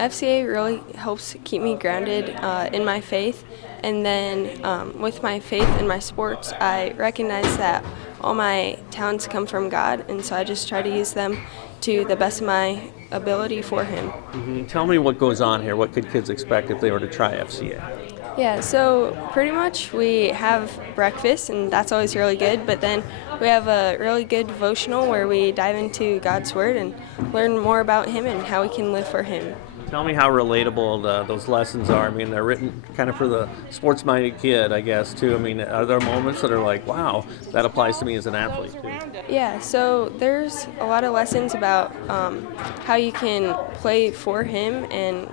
FCA really helps keep me grounded in my faith, and then with my faith in my sports, I recognize that all my talents come from God, and so I just try to use them to the best of my ability for Him. Tell me what goes on here. What could kids expect if they were to try FCA? Yeah, so pretty much we have breakfast, and that's always really good, but then we have a really good devotional where we dive into God's Word and learn more about Him and how we can live for Him. Tell me how relatable those lessons are. I mean, they're written kind of for the sports-minded kid, I guess, too. I mean, are there moments that are like, wow, that applies to me as an athlete, too? Yeah, so there's a lot of lessons about how you can play for Him and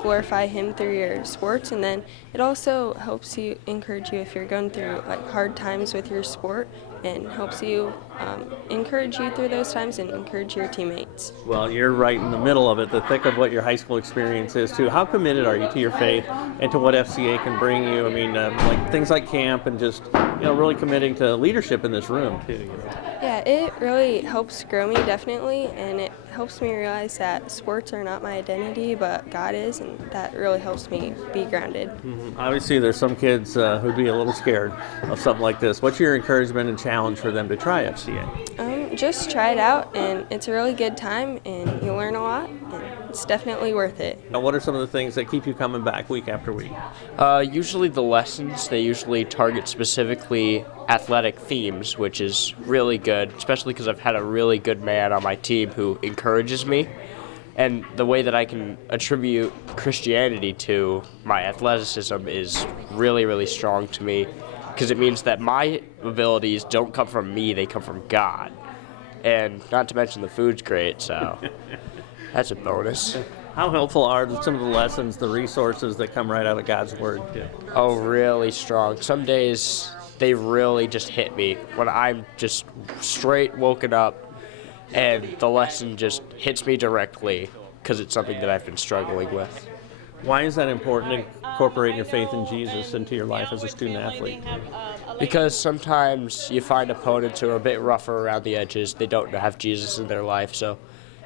glorify Him through your sports, and then it also helps you encourage you if you're going through like hard times with your sport, and helps you encourage you through those times and encourage your teammates. Well, you're right in the middle of it, the thick of what your high school experience is, too. How committed are you to your faith and to what FCA can bring you? I mean, like things like camp and just, really committing to leadership in this room, too. Yeah, it really helps grow me, definitely, and it helps me realize that sports are not my identity, but God is, and that really helps me be grounded. Obviously, there's some kids who'd be a little scared of something like this. What's your encouragement and challenge for them to try FCA? Just try it out, and it's a really good time, and you learn a lot, and it's definitely worth it. Now, what are some of the things that keep you coming back week after week? Usually the lessons, they usually target specifically athletic themes, which is really good, especially because I've had a really good man on my team who encourages me. And the way that I can attribute Christianity to my athleticism is really, really strong to me, because it means that my abilities don't come from me, they come from God. And not to mention the food's great, so that's a bonus. How helpful are some of the lessons, the resources that come right out of God's Word? Oh, really strong. Some days they really just hit me when I'm just straight woken up and the lesson just hits me directly because it's something that I've been struggling with. Why is that important, incorporating your faith in Jesus into your life as a student athlete? Because sometimes you find opponents who are a bit rougher around the edges. They don't have Jesus in their life. So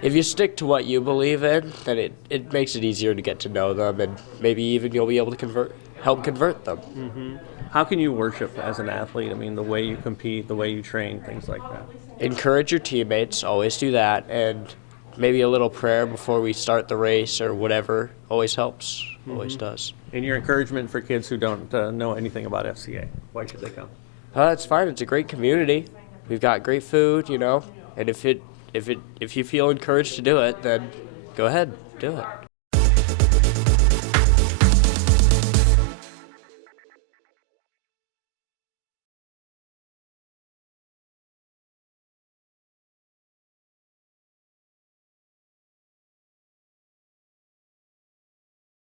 if you stick to what you believe in, then it makes it easier to get to know them, and maybe even you'll be able to help convert them. How can you worship as an athlete? I mean, the way you compete, the way you train, things like that. Encourage your teammates. Always do that. And maybe a little prayer before we start the race or whatever always helps. Always does. And your encouragement for kids who don't know anything about FCA, why should they come? It's fine. It's a great community. We've got great food, and if you feel encouraged to do it, then go ahead, do it.